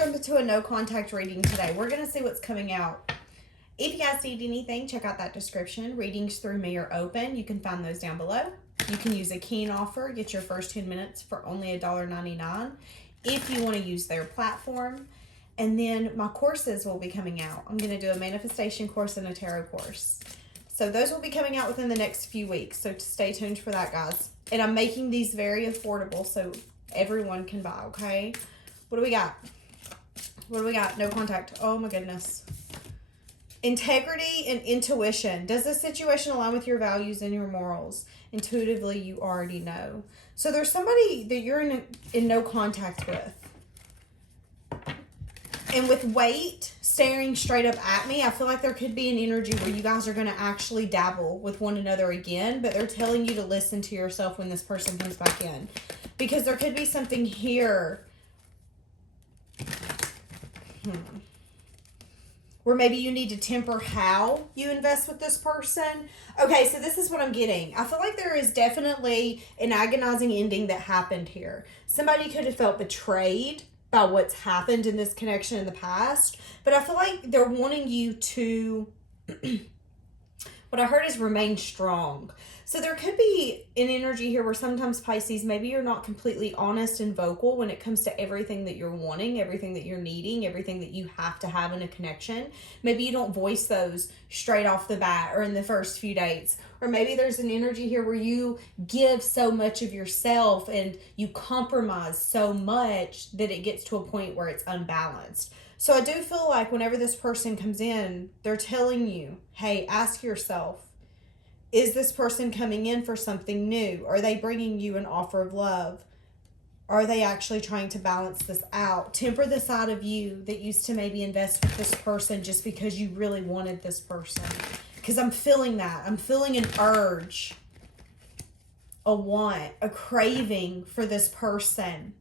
jump into a no contact reading today. We're going to see what's coming out. If you guys need anything, check out that description. Readings through me are open. You can find those down below. You can use a keen offer. Get your first 10 minutes for only $1.99 if you want to use their platform. And then my courses will be coming out. I'm going to do a manifestation course and a tarot course. So those will be coming out within the next few weeks. So stay tuned for that, guys. And I'm making these very affordable so everyone can buy, okay? What do we got? What do we got? No contact. Oh my goodness. Integrity and intuition. Does this situation align with your values and your morals? Intuitively, you already know. So there's somebody that you're in no contact with. And with weight staring straight up at me, I feel like there could be an energy where you guys are going to actually dabble with one another again. But they're telling you to listen to yourself when this person comes back in. Because there could be something here. Where maybe you need to temper how you invest with this person. Okay, so this is what I'm getting. I feel like there is definitely an agonizing ending that happened here. Somebody could have felt betrayed by what's happened in this connection in the past. But I feel like they're wanting you to, what I heard is remain strong. So there could be an energy here where sometimes, Pisces, maybe you're not completely honest and vocal when it comes to everything that you're wanting, everything that you're needing, everything that you have to have in a connection. Maybe you don't voice those straight off the bat or in the first few dates. Or maybe there's an energy here where you give so much of yourself and you compromise so much that it gets to a point where it's unbalanced. So I do feel like whenever this person comes in, they're telling you, hey, ask yourself, is this person coming in for something new? Are they bringing you an offer of love? Are they actually trying to balance this out? Temper the side of you that used to maybe invest with this person just because you really wanted this person. Because I'm feeling that. I'm feeling an urge, a want, a craving for this person.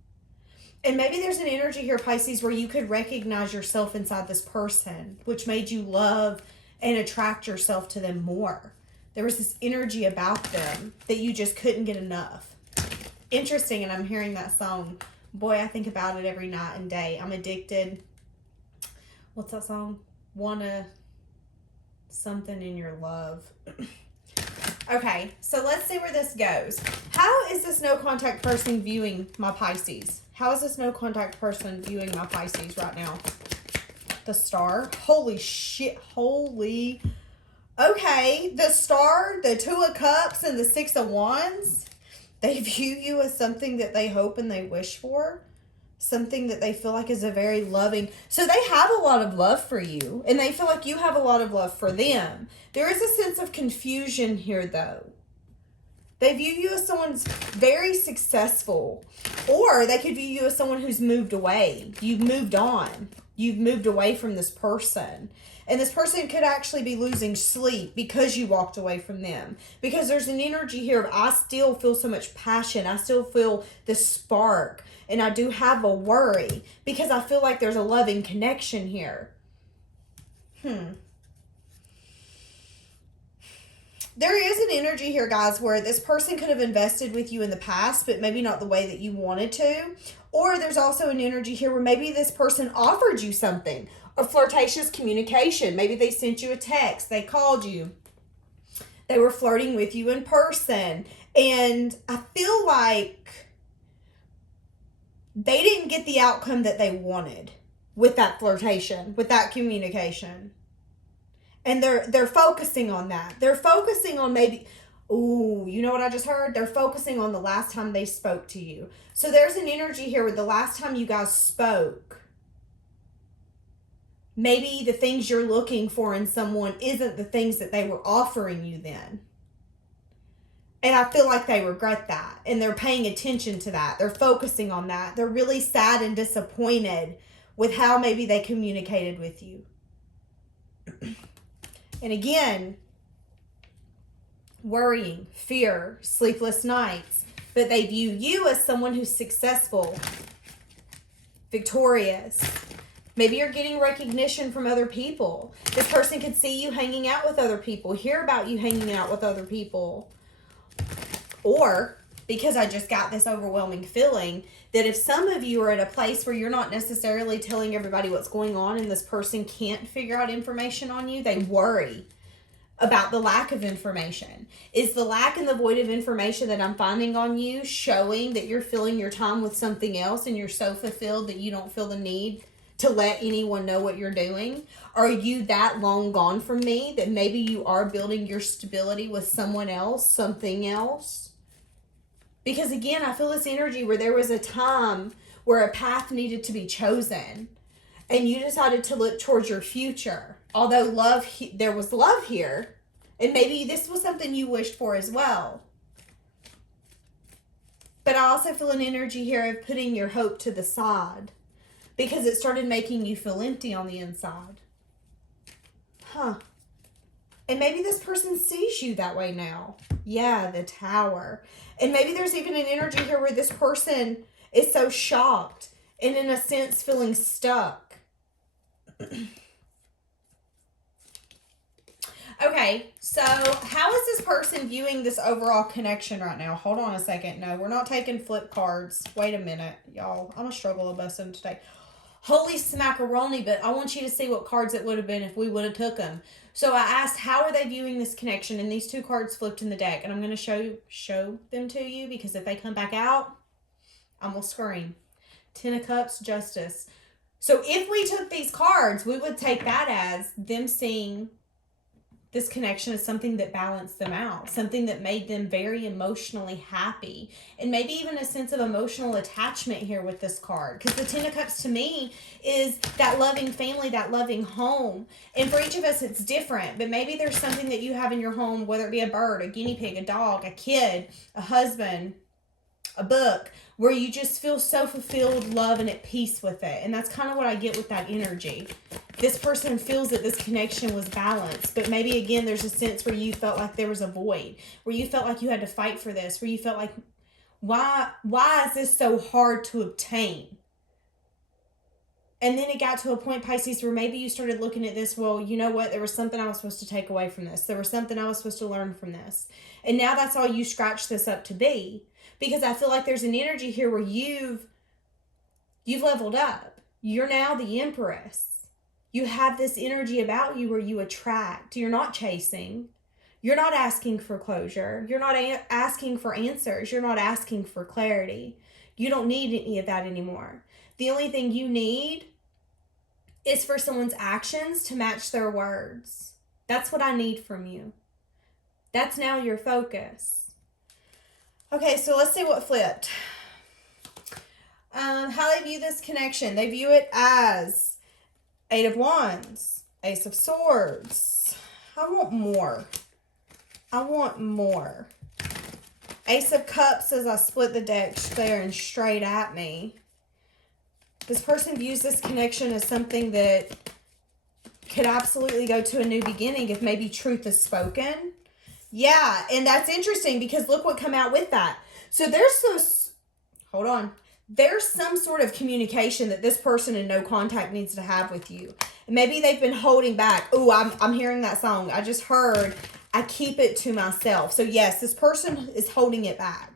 And maybe there's an energy here, Pisces, where you could recognize yourself inside this person, which made you love and attract yourself to them more. There was this energy about them that you just couldn't get enough. Interesting, and I'm hearing that song. Boy, I think about it every night and day. I'm addicted. What's that song? Wanna something in your love. Okay, so let's see where this goes. How is this no contact person viewing my Pisces? How is this no contact person viewing my Pisces right now? The Star. Holy shit. Holy. Okay, the Star, the Two of Cups, and the Six of Wands. They view you as something that they hope and they wish for. Something that they feel like is a very loving. So they have a lot of love for you. And they feel like you have a lot of love for them. There is a sense of confusion here, though. They view you as someone's very successful. Or they could view you as someone who's moved away. You've moved on. You've moved away from this person. And this person could actually be losing sleep because you walked away from them. Because there's an energy here of, I still feel so much passion. I still feel this spark. And I do have a worry because I feel like there's a loving connection here. There is an energy here, guys, where this person could have invested with you in the past, but maybe not the way that you wanted to. Or there's also an energy here where maybe this person offered you something. A flirtatious communication. Maybe they sent you a text. They called you. They were flirting with you in person. And I feel like they didn't get the outcome that they wanted with that flirtation, with that communication. And they're focusing on that. They're focusing on maybe, ooh, you know what I just heard? They're focusing on the last time they spoke to you. So there's an energy here where the last time you guys spoke, maybe the things you're looking for in someone isn't the things that they were offering you then. And I feel like they regret that. And they're paying attention to that. They're focusing on that. They're really sad and disappointed with how maybe they communicated with you. And again, worrying, fear, sleepless nights. But they view you as someone who's successful, victorious. Maybe you're getting recognition from other people. This person could see you hanging out with other people, hear about you hanging out with other people. Or because I just got this overwhelming feeling that if some of you are at a place where you're not necessarily telling everybody what's going on and this person can't figure out information on you, they worry about the lack of information. Is the lack and the void of information that I'm finding on you showing that you're filling your time with something else and you're so fulfilled that you don't feel the need to let anyone know what you're doing? Are you that long gone from me that maybe you are building your stability with someone else, something else? Because again, I feel this energy where there was a time where a path needed to be chosen and you decided to look towards your future. Although there was love here, and maybe this was something you wished for as well. But I also feel an energy here of putting your hope to the side because it started making you feel empty on the inside. And maybe this person sees you that way now. Yeah, the Tower. And maybe there's even an energy here where this person is so shocked and in a sense feeling stuck. Okay, so how is this person viewing this overall connection right now? Hold on a second. No, we're not taking flip cards. Wait a minute, y'all. I'm going to struggle a bus them today. Holy smackaroni, but I want you to see what cards it would have been if we would have took them. So I asked, how are they viewing this connection? And these two cards flipped in the deck. And I'm going to show them to you because if they come back out, I'm going to scream. Ten of Cups, Justice. So if we took these cards, we would take that as them seeing this connection is something that balanced them out, something that made them very emotionally happy, and maybe even a sense of emotional attachment here with this card. Because the Ten of Cups to me is that loving family, that loving home. And for each of us, it's different, but maybe there's something that you have in your home, whether it be a bird, a guinea pig, a dog, a kid, a husband, a book, where you just feel so fulfilled, love, and at peace with it. And that's kind of what I get with that energy. This person feels that this connection was balanced, but maybe again, there's a sense where you felt like there was a void, where you felt like you had to fight for this, where you felt like, why is this so hard to obtain? And then it got to a point, Pisces, where maybe you started looking at this, well, you know what? There was something I was supposed to take away from this. There was something I was supposed to learn from this. And now that's all you scratch this up to be. Because I feel like there's an energy here where you've leveled up. You're now the Empress. You have this energy about you where you attract. You're not chasing. You're not asking for closure. You're not asking for answers. You're not asking for clarity. You don't need any of that anymore. The only thing you need is for someone's actions to match their words. That's what I need from you. That's now your focus. Okay, so let's see what flipped. How they view this connection. They view it as Eight of Wands, Ace of Swords. I want more. I want more. Ace of Cups as I split the deck staring straight at me. This person views this connection as something that could absolutely go to a new beginning if maybe truth is spoken. Yeah, and that's interesting because look what come out with that. So there's some sort of communication that this person in no contact needs to have with you. And maybe they've been holding back. Oh, I'm hearing that song. I just heard, I keep it to myself. So yes, this person is holding it back.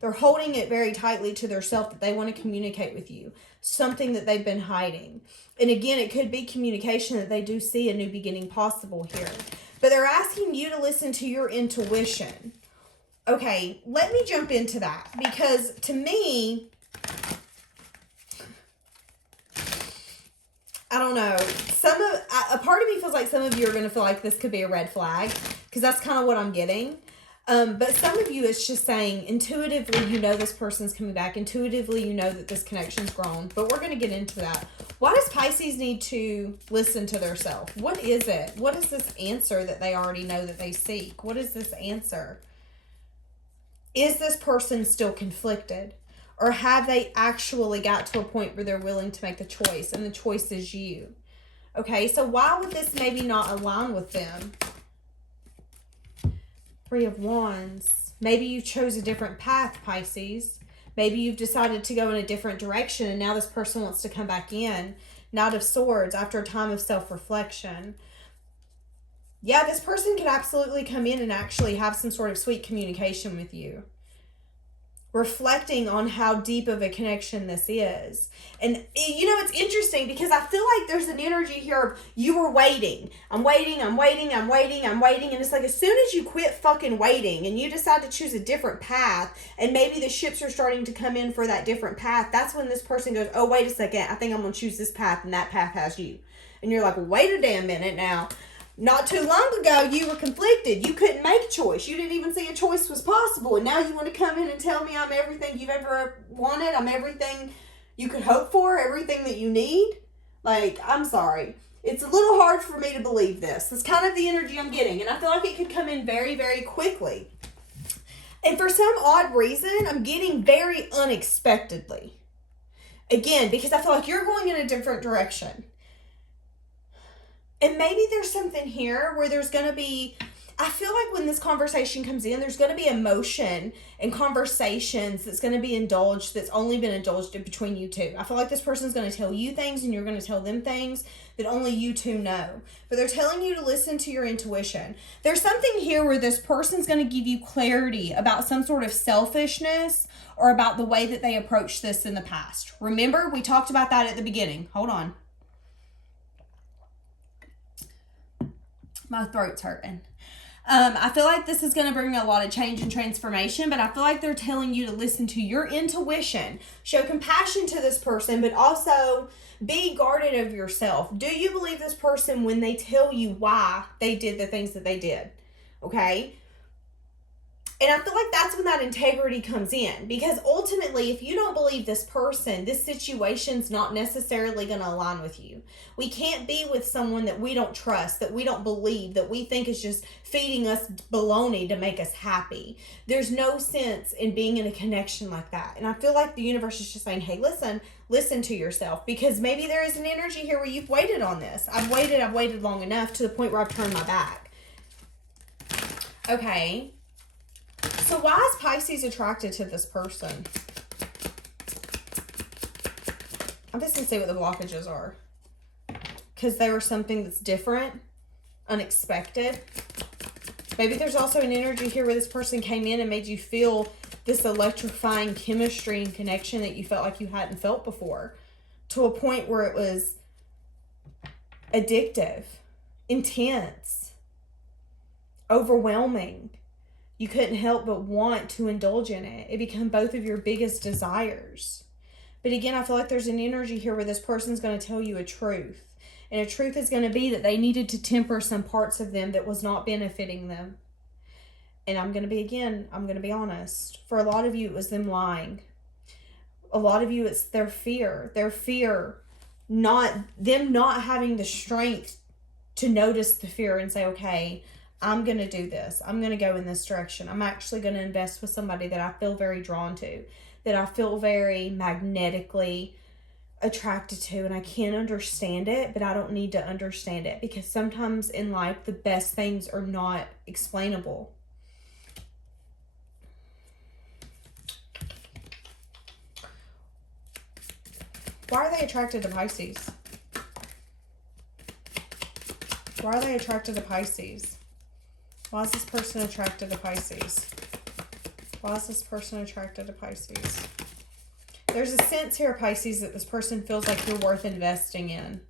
They're holding it very tightly to themselves that they want to communicate with you. Something that they've been hiding. And again, it could be communication that they do see a new beginning possible here. But they're asking you to listen to your intuition. Okay, let me jump into that. Because to me, I don't know. A part of me feels like some of you are going to feel like this could be a red flag. Because that's kind of what I'm getting. But some of you, it's just saying intuitively, you know this person's coming back. Intuitively, you know that this connection's grown. But we're going to get into that. Why does Pisces need to listen to their self? What is it? What is this answer that they already know that they seek? What is this answer? Is this person still conflicted? Or have they actually got to a point where they're willing to make the choice? And the choice is you. Okay, so why would this maybe not align with them? Three of Wands. Maybe you chose a different path, Pisces. Maybe you've decided to go in a different direction and now this person wants to come back in. Knight of Swords after a time of self-reflection. Yeah, this person could absolutely come in and actually have some sort of sweet communication with you. reflecting on how deep of a connection this is. And it's interesting because I feel like there's an energy here of you were waiting. I'm waiting. And it's like, as soon as you quit fucking waiting and you decide to choose a different path, and maybe the ships are starting to come in for that different path, that's when this person goes, oh, wait a second, I think I'm going to choose this path, and that path has you. And you're like, wait a damn minute now. Not too long ago, you were conflicted. You couldn't make a choice. You didn't even see a choice was possible. And now you want to come in and tell me I'm everything you've ever wanted. I'm everything you could hope for, everything that you need. Like, I'm sorry. It's a little hard for me to believe this. It's kind of the energy I'm getting. And I feel like it could come in very, very quickly. And for some odd reason, I'm getting very unexpectedly. Again, because I feel like you're going in a different direction. And maybe there's something here where there's going to be, I feel like when this conversation comes in, there's going to be emotion and conversations that's going to be indulged, that's only been indulged between you two. I feel like this person's going to tell you things and you're going to tell them things that only you two know. But they're telling you to listen to your intuition. There's something here where this person's going to give you clarity about some sort of selfishness or about the way that they approached this in the past. Remember, we talked about that at the beginning. Hold on. My throat's hurting. I feel like this is going to bring a lot of change and transformation, but I feel like they're telling you to listen to your intuition, show compassion to this person, but also be guarded of yourself. Do you believe this person when they tell you why they did the things that they did? Okay? And I feel like that's when that integrity comes in. Because ultimately, if you don't believe this person, this situation's not necessarily going to align with you. We can't be with someone that we don't trust, that we don't believe, that we think is just feeding us baloney to make us happy. There's no sense in being in a connection like that. And I feel like the universe is just saying, hey, listen to yourself. Because maybe there is an energy here where you've waited on this. I've waited long enough to the point where I've turned my back. Okay. So why is Pisces attracted to this person? I'm just going to see what the blockages are. Because they were something that's different, unexpected. Maybe there's also an energy here where this person came in and made you feel this electrifying chemistry and connection that you felt like you hadn't felt before. To a point where it was addictive, intense, overwhelming. You couldn't help but want to indulge in it. It became both of your biggest desires. But again, I feel like there's an energy here where this person's going to tell you a truth. And a truth is going to be that they needed to temper some parts of them that was not benefiting them. And I'm going to be honest. For a lot of you, it was them lying. A lot of you, it's their fear. Their fear, them not having the strength to notice the fear and say, okay, I'm going to do this. I'm going to go in this direction. I'm actually going to invest with somebody that I feel very drawn to, that I feel very magnetically attracted to, and I can't understand it, but I don't need to understand it, because sometimes in life, the best things are not explainable. Why are they attracted to Pisces? Why are they attracted to Pisces? Why is this person attracted to Pisces? Why is this person attracted to Pisces? There's a sense here, Pisces, that this person feels like you're worth investing in.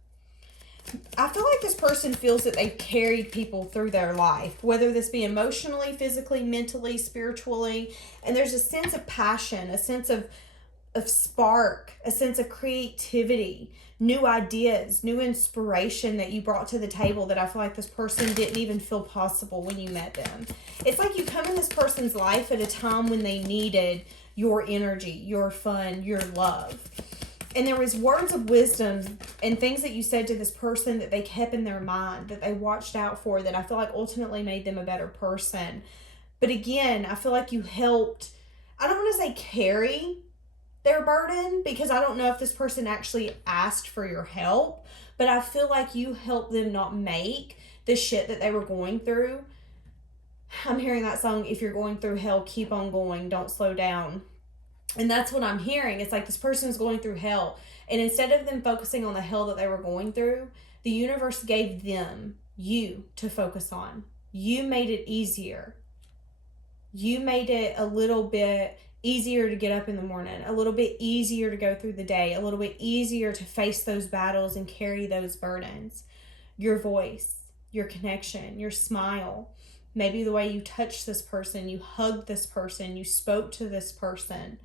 I feel like this person feels that they've carried people through their life, whether this be emotionally, physically, mentally, spiritually. And there's a sense of passion, a sense of spark, a sense of creativity, new ideas, new inspiration that you brought to the table that I feel like this person didn't even feel possible when you met them. It's like you come in this person's life at a time when they needed your energy, your fun, your love. And there was words of wisdom and things that you said to this person that they kept in their mind, that they watched out for, that I feel like ultimately made them a better person. But again, I feel like you helped, I don't want to say carry their burden, because I don't know if this person actually asked for your help, but I feel like you helped them not make the shit that they were going through. I'm hearing that song, if you're going through hell, keep on going, don't slow down. And that's what I'm hearing. It's like this person is going through hell, and instead of them focusing on the hell that they were going through, the universe gave them you to focus on. You made it easier. You made it a little bit easier to get up in the morning, a little bit easier to go through the day, a little bit easier to face those battles and carry those burdens. Your voice, your connection, your smile, maybe the way you touched this person, you hugged this person, you spoke to this person.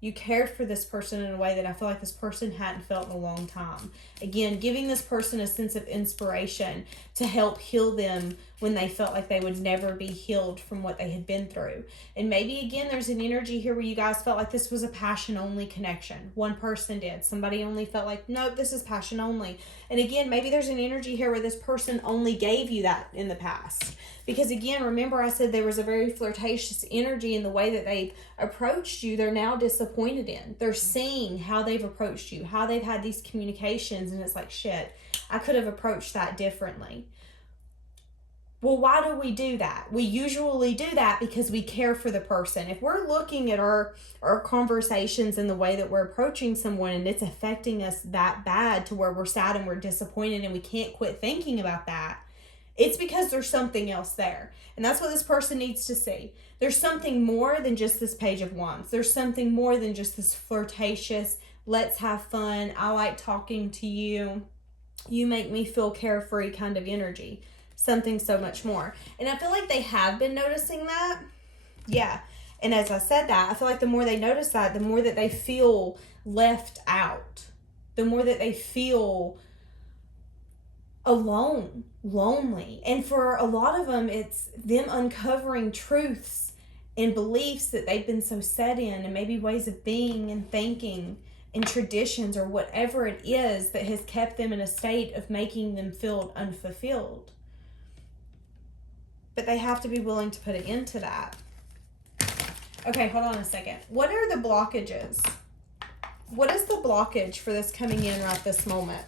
You cared for this person in a way that I feel like this person hadn't felt in a long time. Again, giving this person a sense of inspiration to help heal them when they felt like they would never be healed from what they had been through. And maybe, again, there's an energy here where you guys felt like this was a passion-only connection. One person did. Somebody only felt like, nope, this is passion only. And again, maybe there's an energy here where this person only gave you that in the past. Because again, remember I said there was a very flirtatious energy in the way that they've approached you. They're now disappointed in. They're seeing how they've approached you, how they've had these communications, and it's like, shit, I could have approached that differently. Well, why do we do that? We usually do that because we care for the person. If we're looking at our conversations and the way that we're approaching someone and it's affecting us that bad to where we're sad and we're disappointed and we can't quit thinking about that, it's because there's something else there. And that's what this person needs to see. There's something more than just this Page of Wands. There's something more than just this flirtatious, let's have fun, I like talking to you, you make me feel carefree kind of energy. Something so much more. And I feel like they have been noticing that. Yeah. And as I said that, I feel like the more they notice that, the more that they feel left out. The more that they feel alone, lonely. And for a lot of them, it's them uncovering truths and beliefs that they've been so set in, and maybe ways of being and thinking and traditions or whatever it is that has kept them in a state of making them feel unfulfilled. But they have to be willing to put an end to that. Okay, hold on a second. What are the blockages? What is the blockage for this coming in right this moment?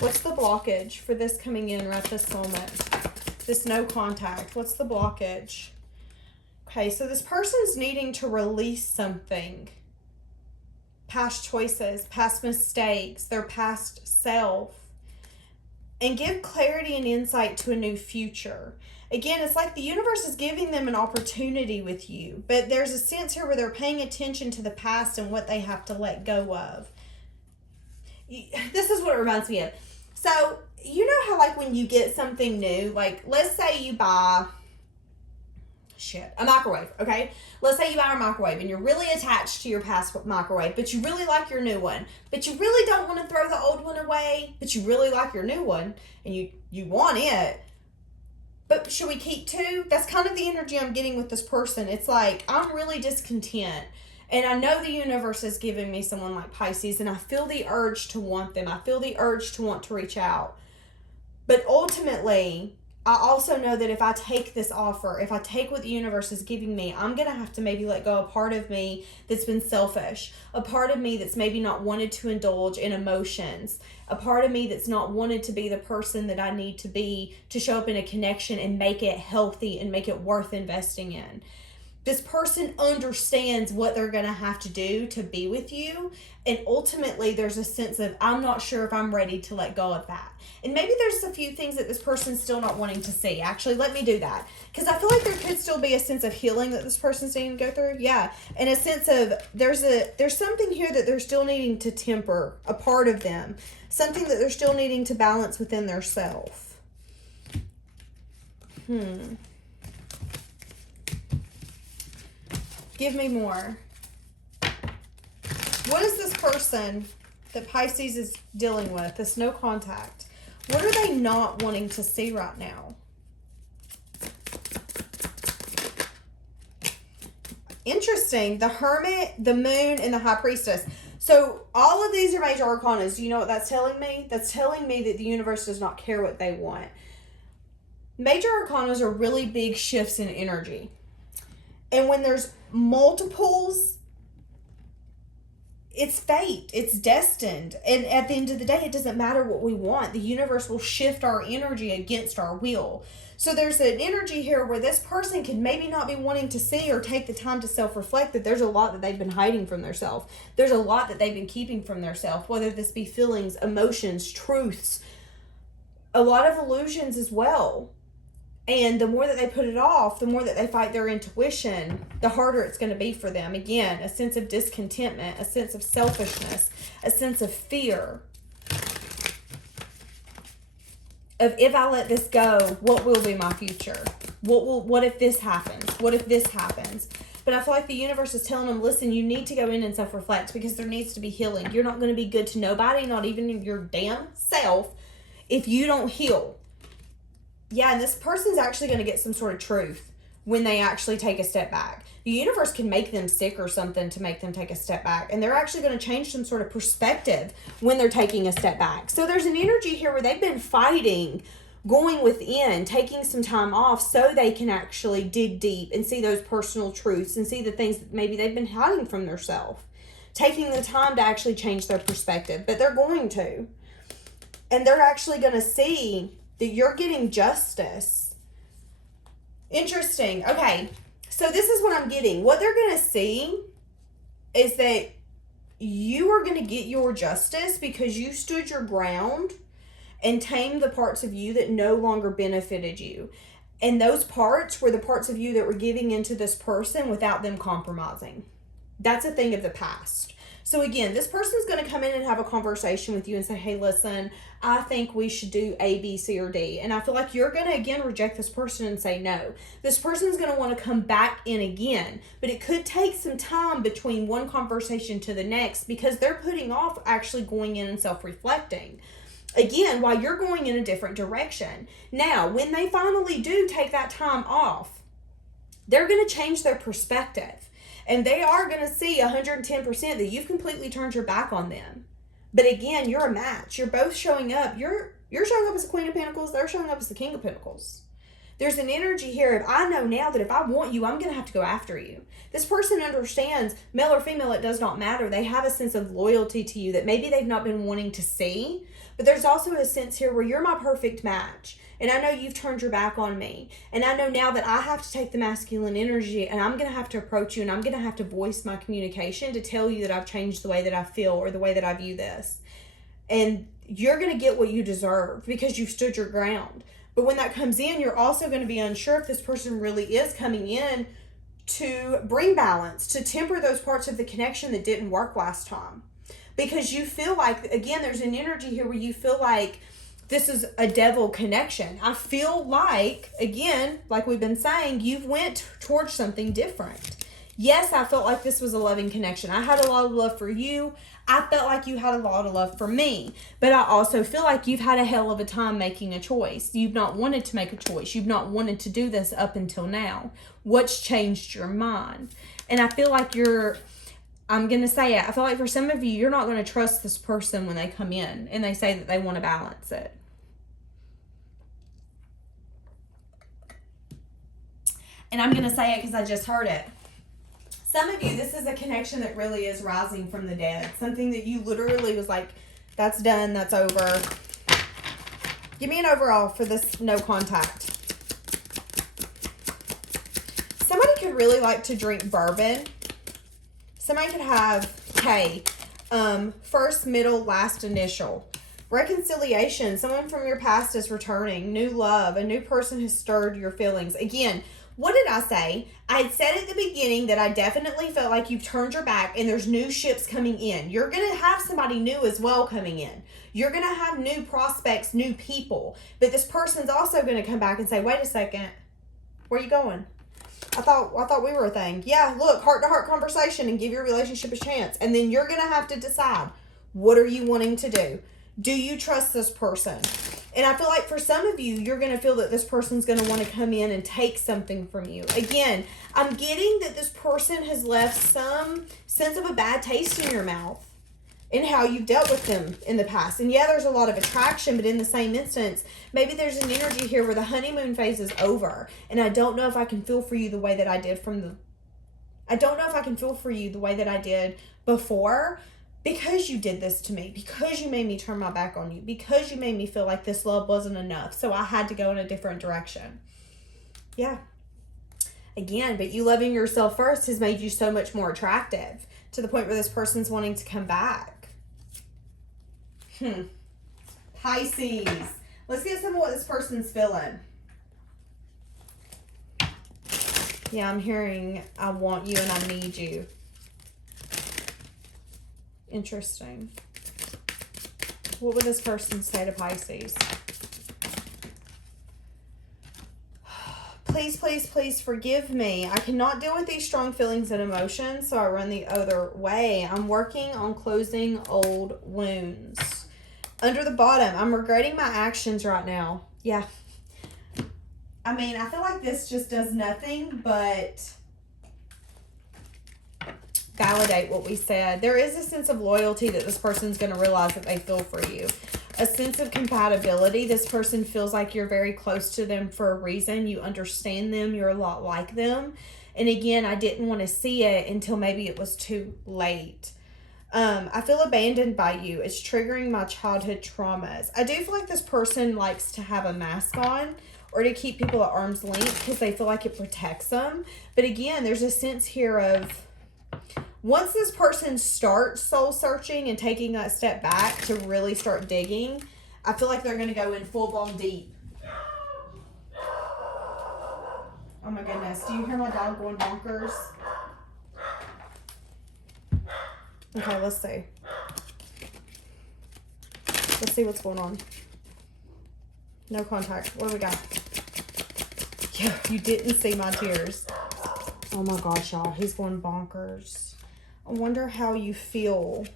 What's the blockage for this coming in right this moment? This no contact. What's the blockage? Okay, so this person's needing to release something. Past choices, past mistakes, their past self. And give clarity and insight to a new future. Again, it's like the universe is giving them an opportunity with you, but there's a sense here where they're paying attention to the past and what they have to let go of. This is what it reminds me of. So, you know how like when you get something new, like let's say you buy a microwave, okay? Let's say you buy a microwave and you're really attached to your past microwave, but you really like your new one, but you really don't want to throw the old one away, but you really like your new one and you want it. But should we keep two? That's kind of the energy I'm getting with this person. It's like, I'm really discontent. And I know the universe is giving me someone like Pisces, and I feel the urge to want them. I feel the urge to want to reach out. But ultimately, I also know that if I take this offer, if I take what the universe is giving me, I'm going to have to maybe let go a part of me that's been selfish, a part of me that's maybe not wanted to indulge in emotions, a part of me that's not wanted to be the person that I need to be to show up in a connection and make it healthy and make it worth investing in. This person understands what they're going to have to do to be with you. And ultimately, there's a sense of, I'm not sure if I'm ready to let go of that. And maybe there's a few things that this person's still not wanting to see. Actually, let me do that. Because I feel like there could still be a sense of healing that this person's needing to go through. Yeah. And a sense of, there's something here that they're still needing to temper, a part of them. Something that they're still needing to balance within their self. Give me more. What is this person that Pisces is dealing with, this no contact? What are they not wanting to see right now? Interesting. The Hermit, the Moon, and the High Priestess. So all of these are major arcanas. Do you know what that's telling me? That's telling me that the universe does not care what they want. Major arcanas are really big shifts in energy. And when there's multiples, it's fate, it's destined. And at the end of the day, it doesn't matter what we want. The universe will shift our energy against our will. So there's an energy here where this person can maybe not be wanting to see or take the time to self-reflect that there's a lot that they've been hiding from themselves. There's a lot that they've been keeping from themselves, whether this be feelings, emotions, truths, a lot of illusions as well. And the more that they put it off, the more that they fight their intuition, the harder it's going to be for them. Again, a sense of discontentment, a sense of selfishness, a sense of fear. Of, if I let this go, what will be my future? What if this happens? What if this happens? But I feel like the universe is telling them, listen, you need to go in and self-reflect because there needs to be healing. You're not going to be good to nobody, not even your damn self, if you don't heal. Yeah, and this person's actually going to get some sort of truth when they actually take a step back. The universe can make them sick or something to make them take a step back. And they're actually going to change some sort of perspective when they're taking a step back. So there's an energy here where they've been fighting, going within, taking some time off so they can actually dig deep and see those personal truths and see the things that maybe they've been hiding from themselves. Taking the time to actually change their perspective. But they're going to. And they're actually going to see that you're getting justice. Interesting. Okay. So this is what I'm getting. What they're going to see is that you are going to get your justice because you stood your ground and tamed the parts of you that no longer benefited you. And those parts were the parts of you that were giving into this person without them compromising. That's a thing of the past. So again, this person's going to come in and have a conversation with you and say, hey, listen, I think we should do A, B, C, or D. And I feel like you're going to, again, reject this person and say no. This person's going to want to come back in again. But it could take some time between one conversation to the next because they're putting off actually going in and self-reflecting. Again, while you're going in a different direction. Now, when they finally do take that time off, they're going to change their perspective. And they are going to see 110% that you've completely turned your back on them. But again, you're a match. You're both showing up. You're showing up as the Queen of Pentacles. They're showing up as the King of Pentacles. There's an energy here of, I know now that if I want you, I'm going to have to go after you. This person understands, male or female, it does not matter. They have a sense of loyalty to you that maybe they've not been wanting to see. But there's also a sense here where you're my perfect match. And I know you've turned your back on me. And I know now that I have to take the masculine energy and I'm going to have to approach you and I'm going to have to voice my communication to tell you that I've changed the way that I feel or the way that I view this. And you're going to get what you deserve because you've stood your ground. But when that comes in, you're also going to be unsure if this person really is coming in to bring balance, to temper those parts of the connection that didn't work last time. Because you feel like, again, there's an energy here where you feel like this is a devil connection. I feel like, again, like we've been saying, you've went towards something different. Yes, I felt like this was a loving connection. I had a lot of love for you. I felt like you had a lot of love for me. But I also feel like you've had a hell of a time making a choice. You've not wanted to make a choice. You've not wanted to do this up until now. What's changed your mind? And I feel like I'm going to say it. I feel like for some of you, you're not going to trust this person when they come in and they say that they want to balance it. And I'm going to say it because I just heard it. Some of you, this is a connection that really is rising from the dead. Something that you literally was like, that's done, that's over. Give me an overall for this no contact. Somebody could really like to drink bourbon. Somebody could have K, first, middle, last initial. Reconciliation, someone from your past is returning. New love, a new person has stirred your feelings. Again, what did I say? I had said at the beginning that I definitely felt like you've turned your back and there's new ships coming in. You're going to have somebody new as well coming in. You're going to have new prospects, new people. But this person's also going to come back and say, wait a second, where are you going? I thought we were a thing. Yeah, look, heart-to-heart conversation and give your relationship a chance. And then you're going to have to decide, what are you wanting to do? Do you trust this person? And I feel like for some of you, you're going to feel that this person's going to want to come in and take something from you. Again, I'm getting that this person has left some sense of a bad taste in your mouth in how you've dealt with them in the past. And yeah, there's a lot of attraction, but in the same instance, maybe there's an energy here where the honeymoon phase is over. And I don't know if I can feel for you the way that I did before. Because you did this to me, because you made me turn my back on you, because you made me feel like this love wasn't enough, so I had to go in a different direction. Yeah. Again, but you loving yourself first has made you so much more attractive to the point where this person's wanting to come back. Pisces. Let's get some of what this person's feeling. Yeah, I'm hearing I want you and I need you. Interesting. What would this person say to Pisces? Please, please, please forgive me. I cannot deal with these strong feelings and emotions, so I run the other way. I'm working on closing old wounds. Under the bottom, I'm regretting my actions right now. Yeah. I mean, I feel like this just does nothing but validate what we said. There is a sense of loyalty that this person's going to realize that they feel for you. A sense of compatibility. This person feels like you're very close to them for a reason. You understand them. You're a lot like them. And again, I didn't want to see it until maybe it was too late. I feel abandoned by you. It's triggering my childhood traumas. I do feel like this person likes to have a mask on or to keep people at arm's length because they feel like it protects them. But again, there's a sense here of once this person starts soul searching and taking that step back to really start digging, I feel like they're going to go in full blown deep. Oh my goodness. Do you hear my dog going bonkers? Okay, let's see. Let's see what's going on. No contact. What do we got? Yeah, you didn't see my tears. Oh my gosh, y'all. He's going bonkers. I wonder how you feel.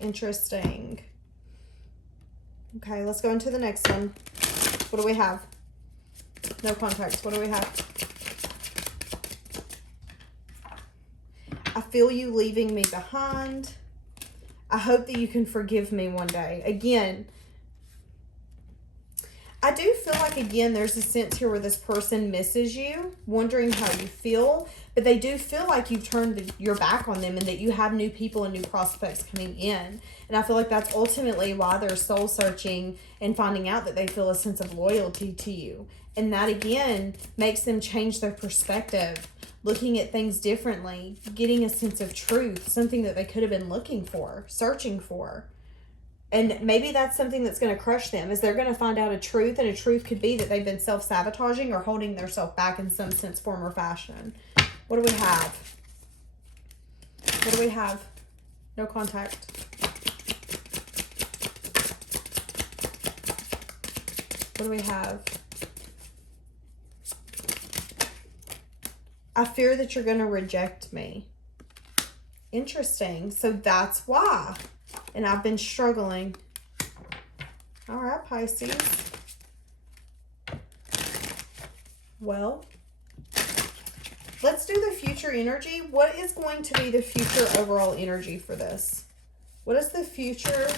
Interesting. Okay, let's go into the next one. What do we have? No contacts. What do we have? I feel you leaving me behind. I hope that you can forgive me one day. Again, I do feel like, again, there's a sense here where this person misses you, wondering how you feel, but they do feel like you've turned your back on them and that you have new people and new prospects coming in. And I feel like that's ultimately why they're soul searching and finding out that they feel a sense of loyalty to you. And that, again, makes them change their perspective, looking at things differently, getting a sense of truth, something that they could have been looking for, searching for. And maybe that's something that's going to crush them, is they're going to find out a truth, and a truth could be that they've been self-sabotaging or holding themselves back in some sense, form, or fashion. What do we have? What do we have? No contact. What do we have? I fear that you're going to reject me. Interesting. So that's why. And I've been struggling. All right, Pisces. Well, let's do the future energy. What is going to be the future overall energy for this? What is the future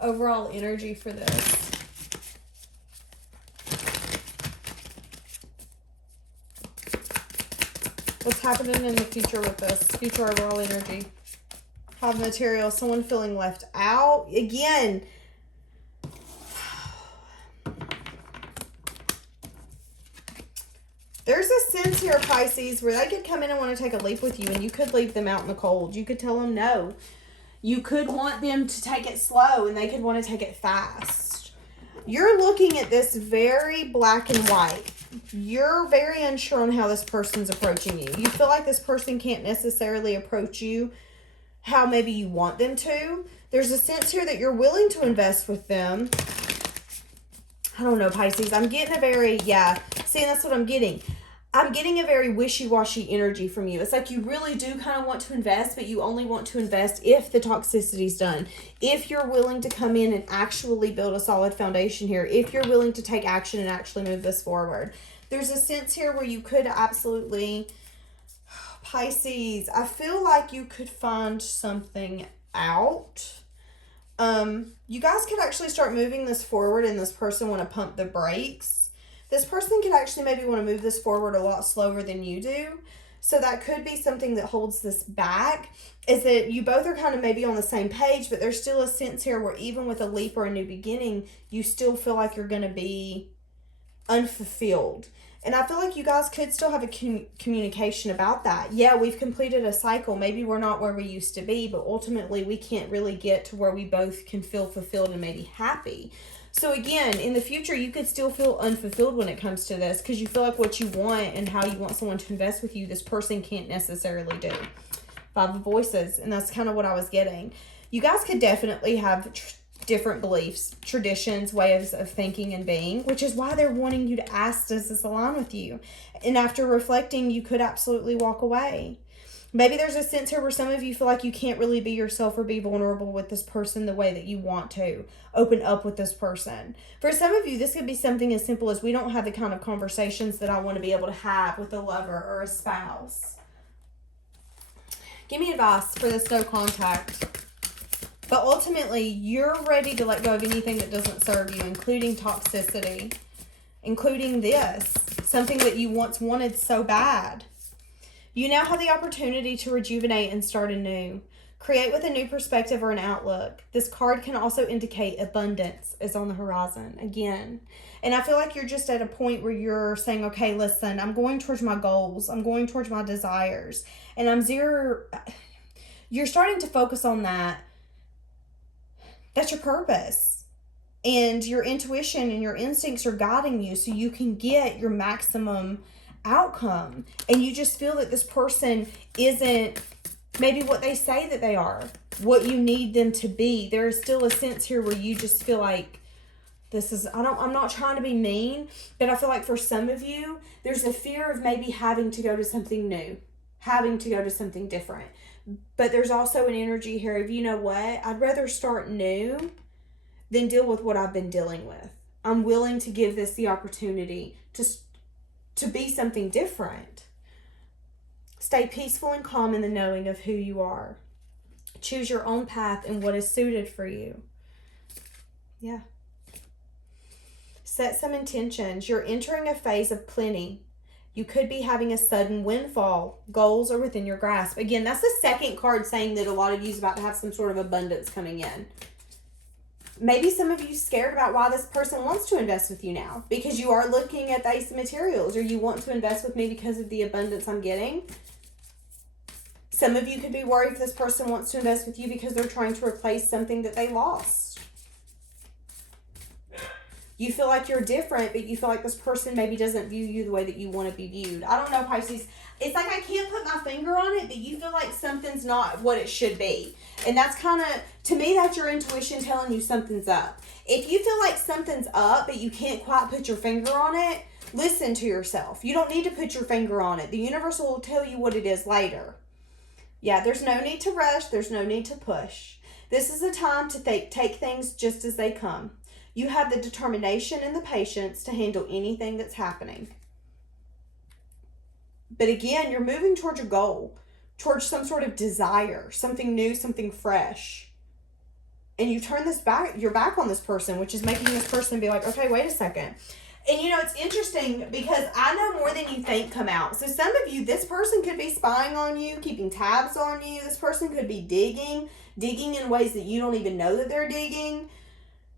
overall energy for this? What's happening in the future with this? Future overall energy. High material. Someone feeling left out. Again. There's a sense here, Pisces, where they could come in and want to take a leap with you, and you could leave them out in the cold. You could tell them no. You could want them to take it slow, and they could want to take it fast. You're looking at this very black and white. You're very unsure on how this person's approaching you. You feel like this person can't necessarily approach you how maybe you want them to. There's a sense here that you're willing to invest with them. I don't know, Pisces. I'm getting a very, see, that's what I'm getting. I'm getting a very wishy-washy energy from you. It's like you really do kind of want to invest, but you only want to invest if the toxicity's done. If you're willing to come in and actually build a solid foundation here. If you're willing to take action and actually move this forward. There's a sense here where you could absolutely, Pisces, I feel like you could find something out. You guys could actually start moving this forward, and this person want to pump the brakes. This person could actually maybe want to move this forward a lot slower than you do. So that could be something that holds this back, is that you both are kind of maybe on the same page, but there's still a sense here where even with a leap or a new beginning, you still feel like you're going to be unfulfilled. And I feel like you guys could still have a communication about that. Yeah, we've completed a cycle. Maybe we're not where we used to be, but ultimately we can't really get to where we both can feel fulfilled and maybe happy. So again, in the future, you could still feel unfulfilled when it comes to this because you feel like what you want and how you want someone to invest with you, this person can't necessarily do. Five of Voices, and that's kind of what I was getting. You guys could definitely have different beliefs, traditions, ways of thinking and being, which is why they're wanting you to ask, does this align with you? And after reflecting, you could absolutely walk away. Maybe there's a sense here where some of you feel like you can't really be yourself or be vulnerable with this person the way that you want to. Open up with this person. For some of you, this could be something as simple as we don't have the kind of conversations that I want to be able to have with a lover or a spouse. Give me advice for this no contact. But ultimately, you're ready to let go of anything that doesn't serve you, including toxicity, including this, something that you once wanted so bad. You now have the opportunity to rejuvenate and start anew. Create with a new perspective or an outlook. This card can also indicate abundance is on the horizon again. And I feel like you're just at a point where you're saying, okay, listen, I'm going towards my goals. I'm going towards my desires. And you're starting to focus on that. That's your purpose. And your intuition and your instincts are guiding you so you can get your maximum outcome. And you just feel that this person isn't maybe what they say that they are, what you need them to be. There is still a sense here where you just feel like I'm not trying to be mean, but I feel like for some of you, there's a fear of maybe having to go to something new, having to go to something different. But there's also an energy here of, you know what, I'd rather start new than deal with what I've been dealing with. I'm willing to give this the opportunity to be something different. Stay peaceful and calm in the knowing of who you are. Choose your own path and what is suited for you. Yeah. Set some intentions. You're entering a phase of plenty. You could be having a sudden windfall. Goals are within your grasp. Again, that's the second card saying that a lot of you is about to have some sort of abundance coming in. Maybe some of you scared about why this person wants to invest with you now because you are looking at the Ace of Materials, or you want to invest with me because of the abundance I'm getting. Some of you could be worried if this person wants to invest with you because they're trying to replace something that they lost. You feel like you're different, but you feel like this person maybe doesn't view you the way that you want to be viewed. I don't know, Pisces. It's like I can't put my finger on it, but you feel like something's not what it should be. And that's kind of, to me, that's your intuition telling you something's up. If you feel like something's up, but you can't quite put your finger on it, listen to yourself. You don't need to put your finger on it. The universe will tell you what it is later. Yeah, there's no need to rush. There's no need to push. This is a time to take things just as they come. You have the determination and the patience to handle anything that's happening. But again, you're moving towards a goal, towards some sort of desire, something new, something fresh. And you turn your back on this person, which is making this person be like, okay, wait a second. And you know, it's interesting because I know more than you think come out. So some of you, this person could be spying on you, keeping tabs on you. This person could be digging in ways that you don't even know that they're digging.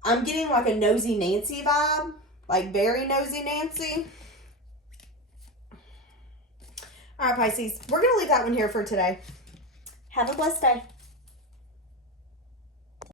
I'm getting like a nosy Nancy vibe, like very nosy Nancy. All right, Pisces, we're going to leave that one here for today. Have a blessed day.